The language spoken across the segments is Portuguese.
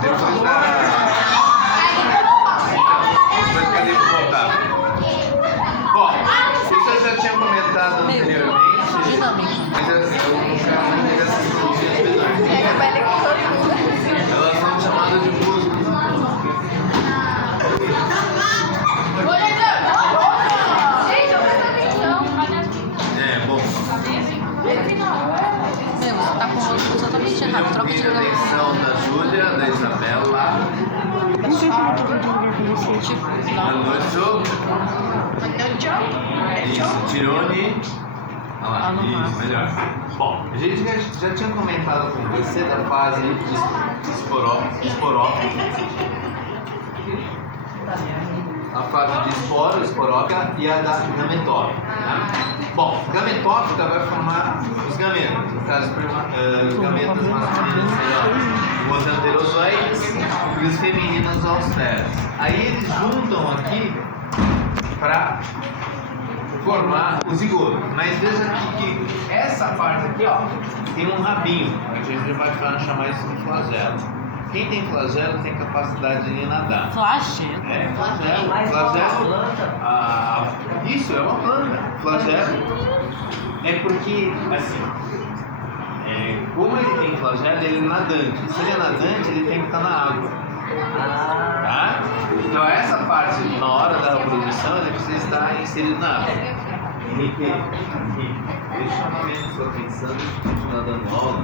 Depois da... Depois cadê o voltar? Bom, isso eu já tinha comentado anteriormente, mas eu nunca tive essas cirurgias menores. Elas são chamadas de músculos. Bom. Você tá vestindo rápido, troca de lugar. Atenção da Júlia, da Isabela. Manocho. Isso, Tirone. Olha lá, isso, melhor. Bom, a gente já tinha comentado com você da fase de esporófita. A fase de esporófita e a da gametófita. Bom, gametófita vai formar os gametas. No caso, os gametas masculinos serão os anterozoides e os femininos aos pés. Aí eles juntam aqui para formar o zigoto. Mas veja aqui que essa parte aqui, ó, tem um rabinho. A gente vai chamar isso de flagelo. Quem tem flagelo tem capacidade de nadar. Flagelo? É, flagelo. Flagelo. Isso, é uma planta. Flagelo é porque, assim, como ele tem flagelo, ele é nadante. Se ele é nadante, ele tem que estar na água. Tá? Então, essa parte, na hora da reprodução, ele precisa estar inserido na água. Henrique, deixa eu menos sua atenção, deixa eu continuar dando aula,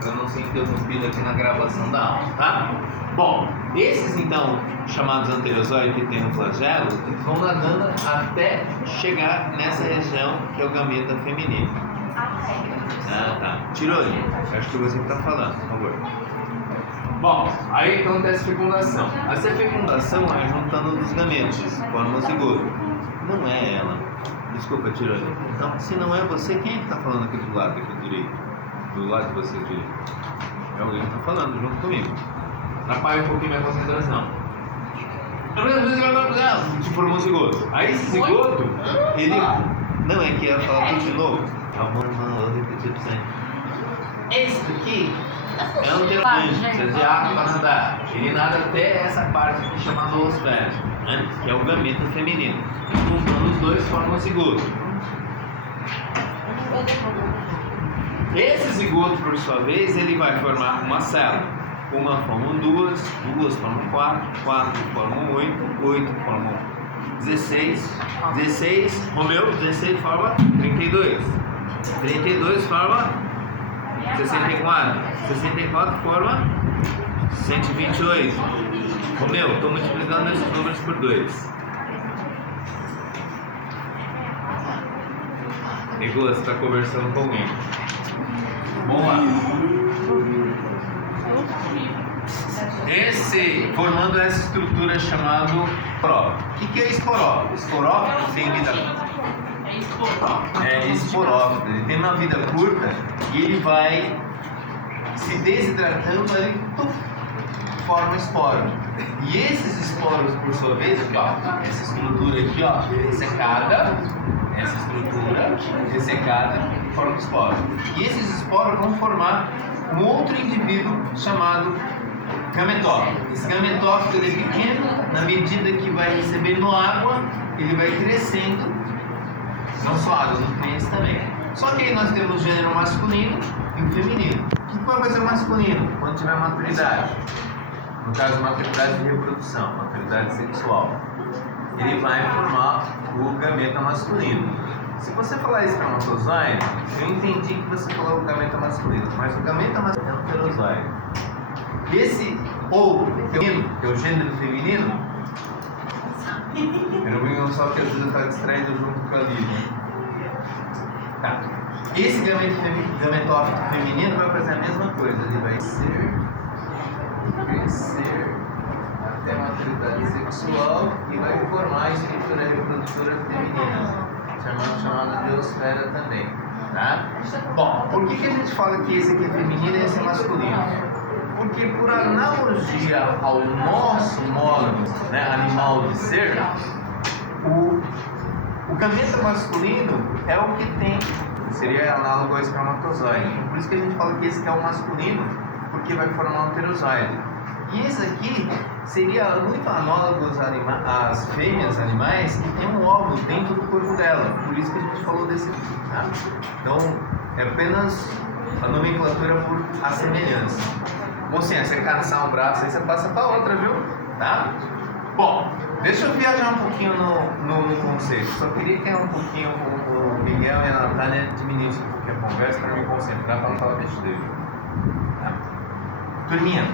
para não ser interrompido aqui na gravação da aula, tá? Bom, esses então, chamados anterozoides que tem um flagelo, eles vão nadando até chegar nessa região que é o gameta feminino. Tá. Tirone, acho que você que está falando, por favor. Bom, aí acontece a fecundação. Essa fecundação é juntando dos gametas, forma o zigoto. Não é ela. Desculpa, Tirone. Então, se não é você, quem é que está falando aqui do lado, aqui direito? Do lado de você direito? É alguém que está falando junto comigo. Atrapalha um pouquinho minha concentração. Se formou um zigoto. Aí esse zigoto, ele... Não, é que ia falar tudo de novo. Calma, não, eu repeti pra você. Esse daqui é um terapante, precisa de água para nadar. Ele nada até essa parte aqui chamada os pés, né? Que é o gameta feminino. E juntando os dois formam o zigoto. Esse zigoto, por sua vez, ele vai formar uma célula. Uma formam duas formam quatro formam oito formam 16 forma 32 forma 64 forma 128. Romeu, estou multiplicando esses números por 2. Nicolas, você está conversando com alguém. Vamos lá. Formando essa estrutura chamada esporófito. O que é esporófito? Esporófito tem vida... É esporófito. Ele tem uma vida curta e ele vai se desidratando, ele forma esporo. E esses esporos, por sua vez, aqui, ó, essa estrutura aqui, ó, ressecada, essa estrutura ressecada forma esporo. E esses esporos vão formar um outro indivíduo chamado gametófito. Esse gametófito ele é pequeno, na medida que vai recebendo água, ele vai crescendo, não só água, nutrientes também. Só que aí nós temos o gênero masculino e o feminino. O que vai fazer o masculino? Quando tiver maturidade, no caso maturidade de reprodução, maturidade sexual, ele vai formar o gameta masculino. Se você falar espermatozoide, eu entendi que você falou o gameta masculino, mas o gameta masculino é um heterozoide. Esse ou feminino, que é o gênero feminino, eu não vi só que a Júlia está distraída junto com a Lívia. Tá. Esse gametófito feminino vai fazer a mesma coisa, ele vai crescer até a maturidade sexual e vai formar a estrutura reprodutora feminina, chamada de eosfera também. Tá? Bom, por que a gente fala que esse aqui é feminino e esse é masculino? Porque por analogia ao nosso modo, né, animal de ser, o gameta masculino é o que tem seria análogo ao espermatozoide. Por isso que a gente fala que esse aqui é o masculino, porque vai formar um pterozoide. E esse aqui seria muito análogo às fêmeas animais que tem um óvulo dentro do corpo dela. Por isso que a gente falou desse aqui, tá? Então, é apenas a nomenclatura por assemelhança. Mocinha, você cansar um braço, aí você passa para outra, viu? Tá? Bom, deixa eu viajar um pouquinho no conceito. Só queria que um pouquinho o Miguel e a Natália diminuíssem um pouquinho a conversa para me concentrar para não falar besteira. Tá? Turminha,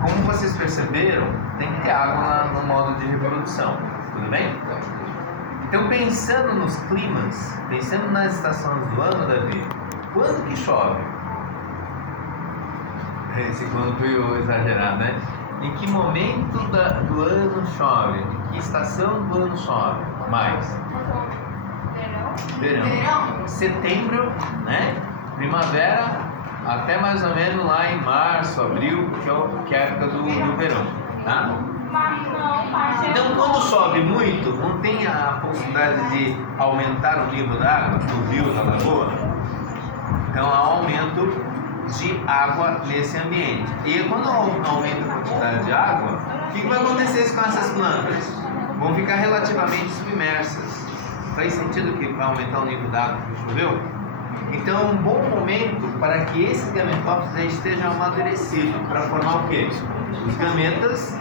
como vocês perceberam, tem que ter água no modo de reprodução. Tudo bem? Então, pensando nos climas, pensando nas estações do ano, Davi, quando que chove? Esse quando foi exagerado, né? Em que momento do ano chove? Em que estação do ano chove? Mais? Verão. Setembro, né? Primavera, até mais ou menos lá em março, abril, que é a época do verão, tá? Então, quando chove muito, não tem a possibilidade de aumentar o nível da água do rio, da lagoa? Então, há aumento de água nesse ambiente. E quando aumenta a quantidade de água, o que vai acontecer com essas plantas? Vão ficar relativamente submersas. Faz sentido que vai aumentar o nível da água que choveu? Então é um bom momento para que esses gametófitos estejam amadurecidos para formar o quê? Os gametas,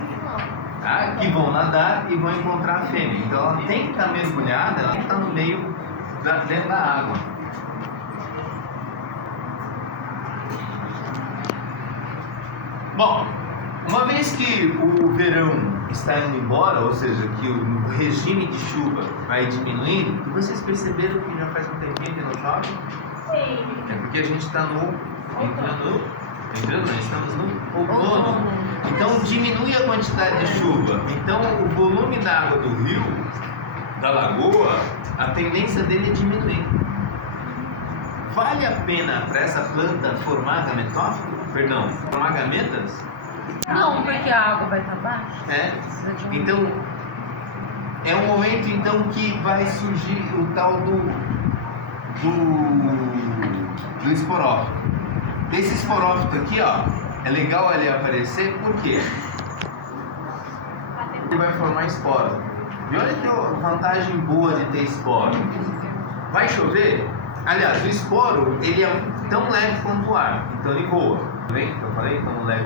tá? Que vão nadar e vão encontrar a fêmea. Então ela tem que estar mergulhada, ela tem que estar no meio dentro da água. Bom, uma vez que o verão está indo embora, ou seja, que o regime de chuva vai diminuindo, vocês perceberam que já faz um tempinho que não chove? Sim. É porque a gente está estamos no outono. Então diminui a quantidade de chuva. Então o volume da água do rio, da lagoa, a tendência dele é diminuir. Vale a pena para essa planta formar gametófito? Perdão, formar gametas? Não, porque a água vai estar baixa. É. Então, é um momento então que vai surgir o tal do esporófito. Esse esporófito aqui, ó, é legal ele aparecer porque ele vai formar esporo. E olha que vantagem boa de ter esporo. Vai chover? Aliás, o esporo, ele é tão leve quanto o ar, então ele voa. Tá bem? Eu falei, tão leve.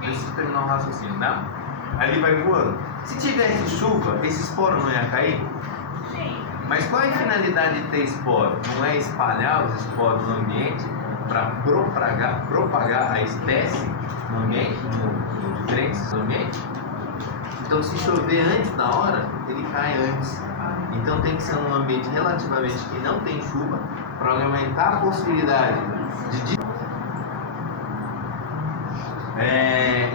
Deixa eu terminar o raciocínio, tá? Aí ele vai voando. Se tivesse chuva, esse esporo não ia cair? Sim. Mas qual é a finalidade de ter esporo? Não é espalhar os esporos no ambiente para propagar a espécie no ambiente, nos diferentes ambientes? Então, se chover antes da hora, ele cai antes. Então tem que ser um ambiente relativamente que não tem chuva para aumentar a possibilidade de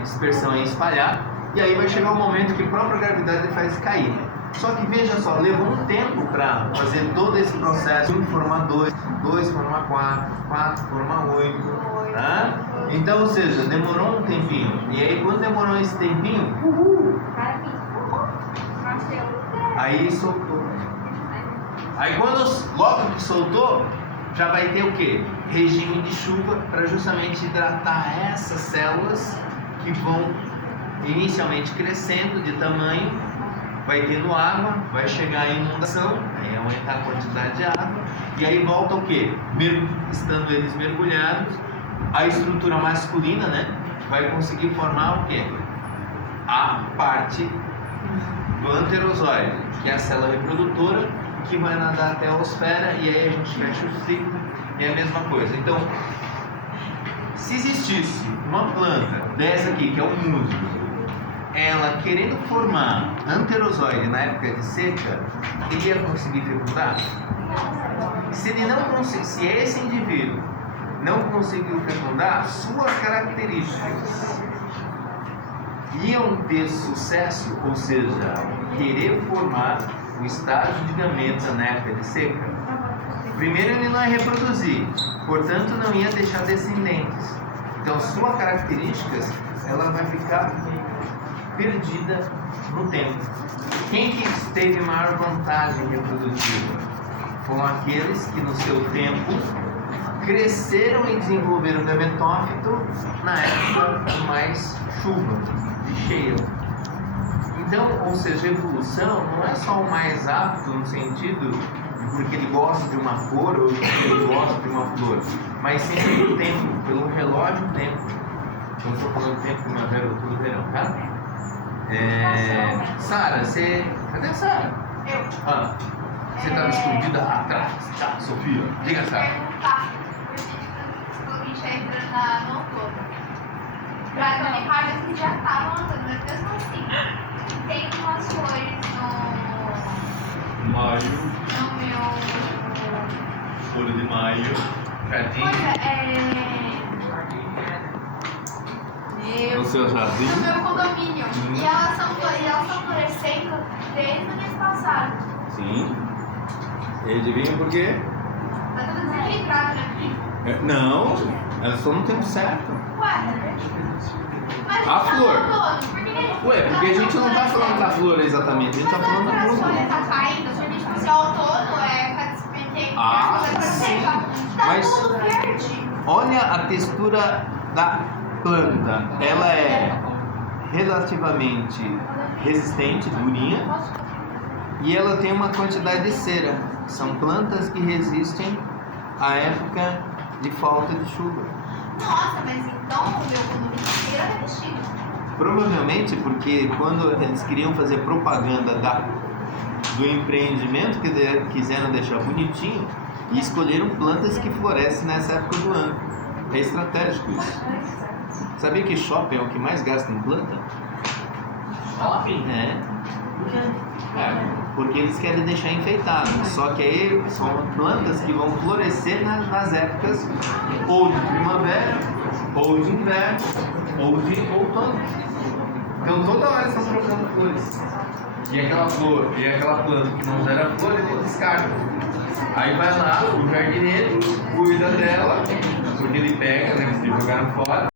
dispersão e espalhar, e aí vai chegar um momento que a própria gravidade faz cair. Só que veja só, levou um tempo para fazer todo esse processo. 1 forma 2, 2 forma 4, 4 forma 8, tá? Então, ou seja, demorou um tempinho. E aí quando demorou esse tempinho, aí soltou. Aí quando logo que soltou, já vai ter o que? Regime de chuva para justamente hidratar essas células que vão inicialmente crescendo de tamanho, vai tendo água, vai chegar a inundação, aí aumentar a quantidade de água, e aí volta o que? Estando eles mergulhados, a estrutura masculina, né, vai conseguir formar o que? A parte do anterozoide, que é a célula reprodutora, que vai nadar até a osfera, e aí a gente fecha o ciclo, e é a mesma coisa. Então, se existisse uma planta dessa aqui, que é um musgo, ela querendo formar anterozoide na época de seca, ele ia conseguir fecundar? Se ele não conseguir, se esse indivíduo não conseguiu fecundar, suas características iam ter sucesso, ou seja, querer formar o estágio de gameta na época de seca. Primeiro, ele não ia reproduzir, portanto não ia deixar descendentes. Então suas características, ela vai ficar perdida no tempo. Quem que teve maior vantagem reprodutiva? foram aqueles que no seu tempo cresceram e desenvolveram o gametófito na época de mais chuva, de cheia. Então, ou seja, a evolução não é só o mais apto no sentido de porque ele gosta de uma cor ou porque ele gosta de uma flor, mas sim pelo tempo, pelo relógio tempo. Então, estou falando tempo primavera, outubro, verão, tá? Sara, você... Cadê a Sara? Eu. Ah, você estava escondida atrás. Tá, Sofia. Diga, Sara. Perguntar. A gente já entrando no outono. Pra Tony Carlos, eles já estavam andando, mas mesmo assim, tem umas flores Maio, no meu. folha de maio, jardim. No seu jardim. No meu condomínio. E elas estão florescendo desde o mês passado. Sim. E adivinha por quê? Tá tudo desequilibrado, né? Não, elas estão no tempo certo. Ué, mas A tá flor. no outono, por que que Ué, porque a gente não tá falando da flor exatamente, a gente tá falando da Mas a flor. folha tá caindo, porque tipo, se é outono, porque Ah, a coisa tá sim. seca. Tá Mas- tudo verde. Olha a textura da planta. Ela é relativamente resistente, durinha, e ela tem uma quantidade de cera. São plantas que resistem à época de falta de chuva. Nossa, mas então o meu condomínio inteiro é vestido. Provavelmente porque quando eles queriam fazer propaganda do empreendimento que quiseram deixar bonitinho e escolheram plantas que florescem nessa época do ano. É estratégico isso. Sabia que shopping é o que mais gasta em planta? Shopping? Porque eles querem deixar enfeitado. Só que aí são plantas que vão florescer nas épocas ou de primavera, ou de inverno, ou de outono. Então toda hora estão trocando flores. E aquela flor, e aquela planta que não gera flor, ele descarta. Aí vai lá, o jardineiro cuida dela, porque ele pega, né, que se jogaram fora.